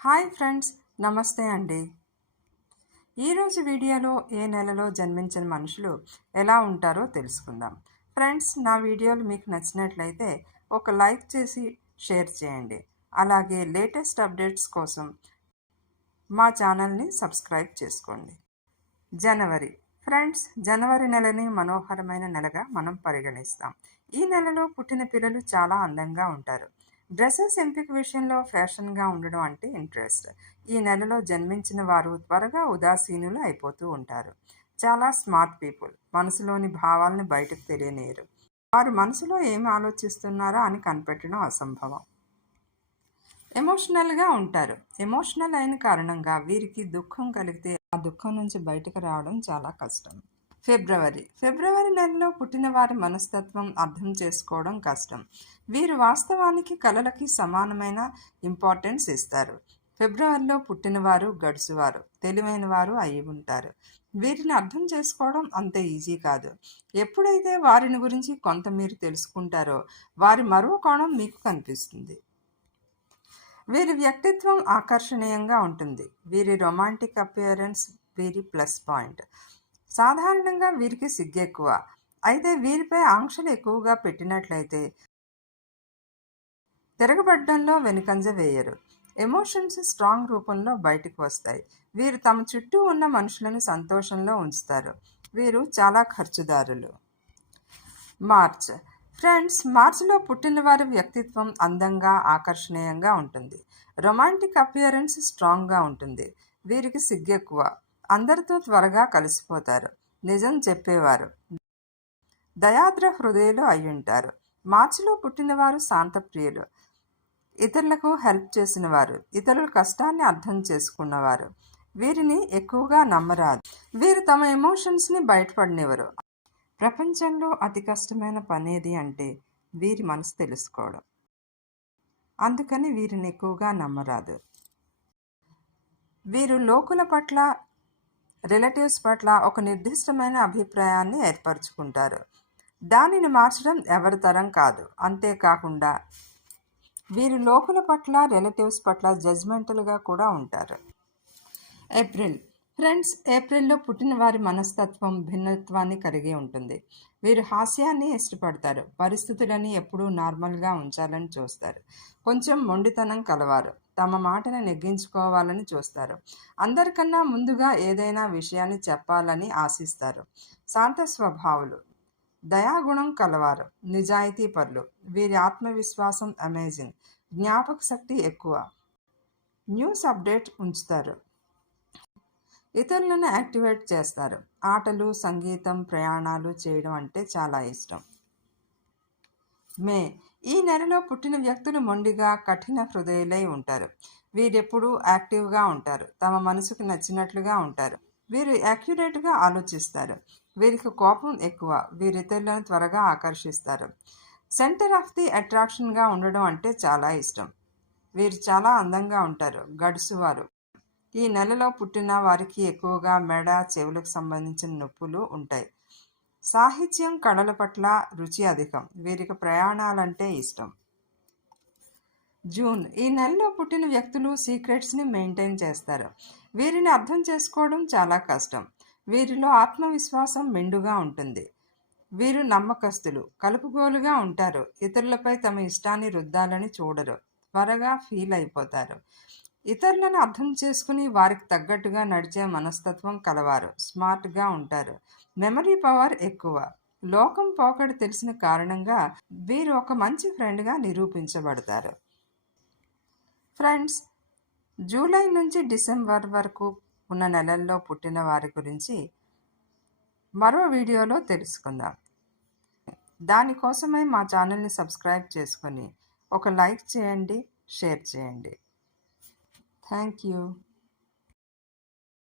Hi friends, నమస్తే అండి. ఈరోజు వీడియోలో ఏ నెలలో జన్మించిన మనుషులు ఎలా ఉంటారో తెలుసుకుందాం. ఫ్రెండ్స్, నా వీడియోలు మీకు నచ్చినట్లయితే ఒక లైక్ చేసి షేర్ చేయండి. అలాగే లేటెస్ట్ అప్డేట్స్ కోసం మా ఛానల్ని సబ్స్క్రైబ్ చేసుకోండి. జనవరి. ఫ్రెండ్స్, జనవరి నెలని మనోహరమైన నెలగా మనం పరిగణిస్తాం. ఈ నెలలో పుట్టిన పిల్లలు చాలా అందంగా ఉంటారు. డ్రెస్సెస్ ఎంపిక విషయంలో ఫ్యాషన్గా ఉండడం అంటే ఇంట్రెస్ట్. ఈ నెలలో జన్మించిన వారు త్వరగా ఉదాసీనులు అయిపోతూ ఉంటారు. చాలా స్మార్ట్ పీపుల్. మనసులోని భావాలను బయటకు తెలియనేరు. వారు మనసులో ఏమి ఆలోచిస్తున్నారో అని కనిపెట్టడం అసంభవం. ఎమోషనల్గా ఉంటారు. ఎమోషనల్ అయిన కారణంగా వీరికి దుఃఖం కలిగితే ఆ దుఃఖం నుంచి బయటకు రావడం చాలా కష్టం. ఫిబ్రవరి నెలలో పుట్టిన వారి మనస్తత్వం అర్థం చేసుకోవడం కష్టం. వీరు వాస్తవానికి కళలకి సమానమైన ఇంపార్టెన్స్ ఇస్తారు. ఫిబ్రవరిలో పుట్టినవారు గడుసువారు, తెలివైన వారు అయి ఉంటారు. వీరిని అర్థం చేసుకోవడం అంత ఈజీ కాదు. ఎప్పుడైతే వారిని గురించి కొంత మీరు తెలుసుకుంటారో వారి మరో కోణం మీకు కనిపిస్తుంది. వీరి వ్యక్తిత్వం ఆకర్షణీయంగా ఉంటుంది. వీరి రొమాంటిక్ అపియరెన్స్ వీరి ప్లస్ పాయింట్. సాధారణంగా వీరికి సిగ్గు ఎక్కువ. అయితే వీరిపై ఆంక్షలు ఎక్కువగా పెట్టినట్లయితే తిరగబడ్డంలో వెనుకంజ వేయరు. ఎమోషన్స్ స్ట్రాంగ్ రూపంలో బయటకు వస్తాయి. వీరు తమ చుట్టూ ఉన్న మనుషులను సంతోషంలో ఉంచుతారు. వీరు చాలా ఖర్చుదారులు. మార్చ్. ఫ్రెండ్స్, మార్చిలో పుట్టిన వారి వ్యక్తిత్వం అందంగా ఆకర్షణీయంగా ఉంటుంది. రొమాంటిక్ అపియరెన్స్ స్ట్రాంగ్గా ఉంటుంది. వీరికి సిగ్గు ఎక్కువ. అందరితో త్వరగా కలిసిపోతారు. నిజం చెప్పేవారు. దయాద్ర హృదయులు అయ్యుంటారు. మార్చిలో పుట్టినవారు శాంతప్రియులు. ఇతరులకు హెల్ప్ చేసిన వారు. ఇతరుల కష్టాన్ని అర్థం చేసుకున్నవారు. వీరిని ఎక్కువగా నమ్మరాదు. వీరు తమ ఎమోషన్స్ని బయటపడనివ్వరు. ప్రపంచంలో అతి కష్టమైన పనేది అంటే వీరి మనసు తెలుసుకోవడం. అందుకని వీరిని ఎక్కువగా నమ్మరాదు. వీరు లోకుల పట్ల, రిలేటివ్స్ పట్ల ఒక నిర్దిష్టమైన అభిప్రాయాన్ని ఏర్పరచుకుంటారు. దానిని మార్చడం ఎవరి తరం కాదు. అంతేకాకుండా వీరు లోకుల పట్ల, రిలేటివ్స్ పట్ల జడ్జ్మెంటల్గా కూడా ఉంటారు. ఏప్రిల్. ఫ్రెండ్స్, ఏప్రిల్లో పుట్టిన వారి మనస్తత్వం భిన్నత్వాన్ని కలిగి ఉంటుంది. వీరు హాస్యాన్ని ఇష్టపడతారు. పరిస్థితులని ఎప్పుడూ నార్మల్గా ఉంచాలని చూస్తారు. కొంచెం మొండితనం కలవారు. తమ మాటను నెగ్గించుకోవాలని చూస్తారు. అందరికన్నా ముందుగా ఏదైనా విషయాన్ని చెప్పాలని ఆశిస్తారు. శాంత స్వభావులు. దయాగుణం కలవారు. నిజాయితీ పరులు. వీరి ఆత్మవిశ్వాసం అమేజింగ్. జ్ఞాపక శక్తి ఎక్కువ. న్యూస్ అప్డేట్ ఉంచుతారు. ఇతరులను యాక్టివేట్ చేస్తారు. ఆటలు, సంగీతం, ప్రయాణాలు చేయడం అంటే చాలా ఇష్టం. మే. ఈ నెలలో పుట్టిన వ్యక్తులు మొండిగా, కఠిన హృదయులై ఉంటారు. వీరెప్పుడూ యాక్టివ్గా ఉంటారు. తమ మనసుకు నచ్చినట్లుగా ఉంటారు. వీరు యాక్యురేట్గా ఆలోచిస్తారు. వీరికి కోపం ఎక్కువ. వీరు ఇతరులను త్వరగా ఆకర్షిస్తారు. సెంటర్ ఆఫ్ ది అట్రాక్షన్గా ఉండడం అంటే చాలా ఇష్టం. వీరు చాలా అందంగా ఉంటారు. గడుసువారు. ఈ నెలలో పుట్టిన వారికి ఎక్కువగా మెడ, చెవులకు సంబంధించిన నొప్పులు ఉంటాయి. సాహిత్యం, కళల పట్ల రుచి అధికం. వీరికి ప్రయాణాలంటే ఇష్టం. జూన్. ఈ నెలలో పుట్టిన వ్యక్తులు సీక్రెట్స్ని మెయింటైన్ చేస్తారు. వీరిని అర్థం చేసుకోవడం చాలా కష్టం. వీరిలో ఆత్మవిశ్వాసం మెండుగా ఉంటుంది. వీరు నమ్మకస్తులు, కలుపుగోలుగా ఉంటారు. ఇతరులపై తమ ఇష్టాన్ని రుద్దాలని చూడరు. త్వరగా ఫీల్ అయిపోతారు. ఇతరులను అర్థం చేసుకుని వారికి తగ్గట్టుగా నడిచే మనస్తత్వం కలవారు. స్మార్ట్గా ఉంటారు. మెమరీ పవర్ ఎక్కువ. లోకం పోకడ తెలిసిన కారణంగా వీరు ఒక మంచి ఫ్రెండ్గా నిరూపించబడతారు. ఫ్రెండ్స్, జూలై నుంచి డిసెంబర్ వరకు ఉన్న నెలల్లో పుట్టిన వారి గురించి మరో వీడియోలో తెలుసుకుందాం. దానికోసమే మా ఛానల్ని సబ్స్క్రైబ్ చేసుకొని ఒక లైక్ చేయండి, షేర్ చేయండి. Thank you.